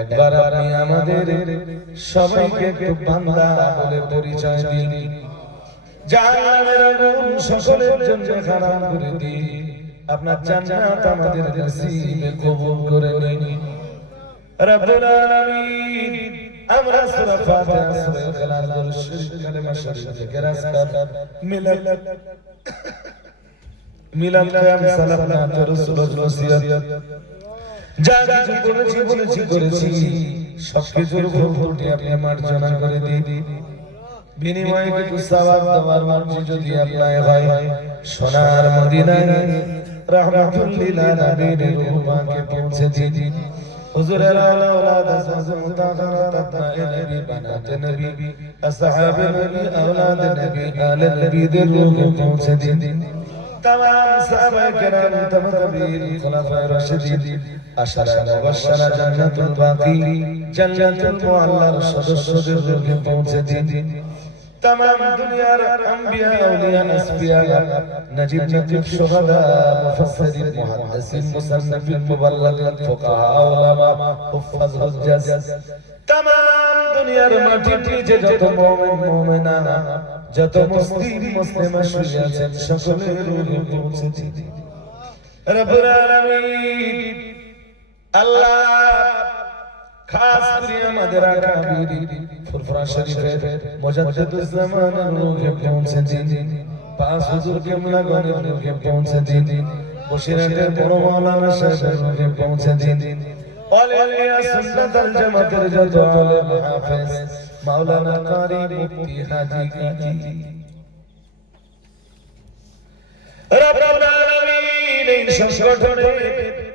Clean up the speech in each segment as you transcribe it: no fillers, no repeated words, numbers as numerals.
একবার আপনি আমাদের সবাইকে একটু বান্দা বলে পরিচয় দিন, জাহান্নামের আগুন সকলের জন্য হারাম করে দিন, আপনার জান্নাত আমাদের নসিবে কবুল করে নিন। রব্বুল আলামিন, আমরা সূরা ফাতিহা, সূরা ইখলাস, দুরূদ শরীফ, কালেমা শরীফ, জিকির আজকার, মিলাদ কিয়াম, সালাত, নাত, রাসূলের ওসিয়ত, যা কিছু করেছি সবকিছুর ভুলটি আপনি মার্জনা করে দিন। বিনিময়ে কিছু সওয়াব দেওয়ার মর্জি যদি আপনার হয়, সোনার মদিনায় রাহমাতুল লিল আলামিনের রূহকে পৌঁছে দিন। হুজুরের আওলাদ আযম মুতাহারাত আবনায়ে নবী, বানাতে নবী, আসহাবে নবী, আওলাদ নবী, আলে নবীদের রূহে পৌঁছে দিন। तमाम साहबा किराम, तबीईन, खुलाफाए राशिदीन, আশারা মুবাশশারা, জান্নাতুল বাকি, জান্নাতুল মুআল্লার সদস্যদের রূহে পৌঁছে দিন। तमाम দুনিয়ার আম্বিয়া, আউলিয়া, আসফিয়া, নজিব, নজিব, শুহাদা, মুফাসসিরিন, মুহাদ্দিসিন, মুসান্নিফিন, মুবাল্লিগিন, ফুকাহা, উলামা, হুফাজ, হুজ্জাজ, तमाम দুনিয়ার মাটিতে যে যত মুমিন মুমিনা, যত মুসলিম মুসলিমা শুয়ে আছেন, সকলের রূহে পৌঁছে দিন। রব্বুল আলামিন, আল্লাহ খাস করে আমাদের আকাবির ফুরফুরা শরীফের মুজাদ্দিদুজ জামানের রূহে পৌঁছে দিন। পাঁচ হুজুর কিবলাগণের রূহে পৌঁছে দিন। বসিরহাটের বড় মাওলানা সাহেবের রূহে পৌঁছে দিন। আলিয়া সুন্নাত আল জামাতের যত আলেম হাফেজ, মাওলানা কারি, মুফতি, হাজী, কাজী, রব্বুল আলামিন, এই সংগঠনে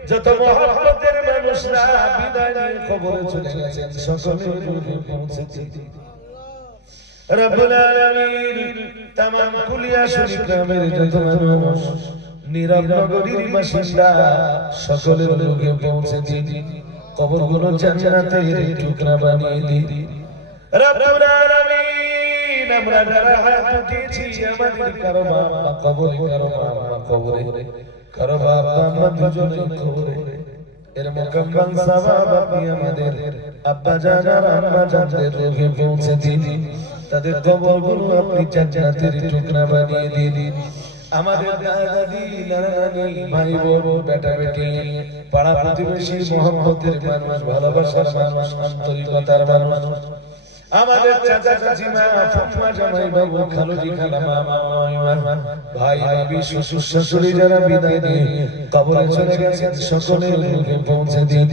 যত মহব্বতের মানুষরা বিদায় নিয়ে কবরে চলে গেছেন, সকলের রূহে পৌঁছে দিন। রব্বুল আলামিন, तमाम কুলিয়া শরীফ গ্রামের যত মানুষ, নীরব নগরীর বাসিন্দা, সকলের রূহে পৌঁছে দিন। কবরগুলো জান্নাতের টুকরা বানিয়ে দিন। রব্বুল আলামিন, আমরা যারা হাত উঠিয়েছি, আমাদের কারো মা কবরে, কারো মা কবরে, কারো বাবা মা দুজনেই কবরে, এর মুকাম্মাল সওয়াব আপনি আমাদের আব্বা জান আর আম্মা জানদের রূহে পৌঁছে দিন। তাদের কবরগুলো আপনি জান্নাতের টুকরা বানিয়ে দিন। আমাদের দাদি, নানা, ভাই বোন, বেটা বেটি, পাড়া প্রতিবেশী, মহব্বতের মানুষ, ভালোবাসার মানুষ, আন্তরিকতার মানুষ, আমাদের চাচা চাচিমা, ফুফা জামাই বাবু, খালুজি খালা, মামা মাইমা, ভাই ভাবি, শ্বশুর শাশুড়ি যারা বিদায় দিয়ে কবরে চলে গেছেন, সকলের রূহে পৌঁছে দিন।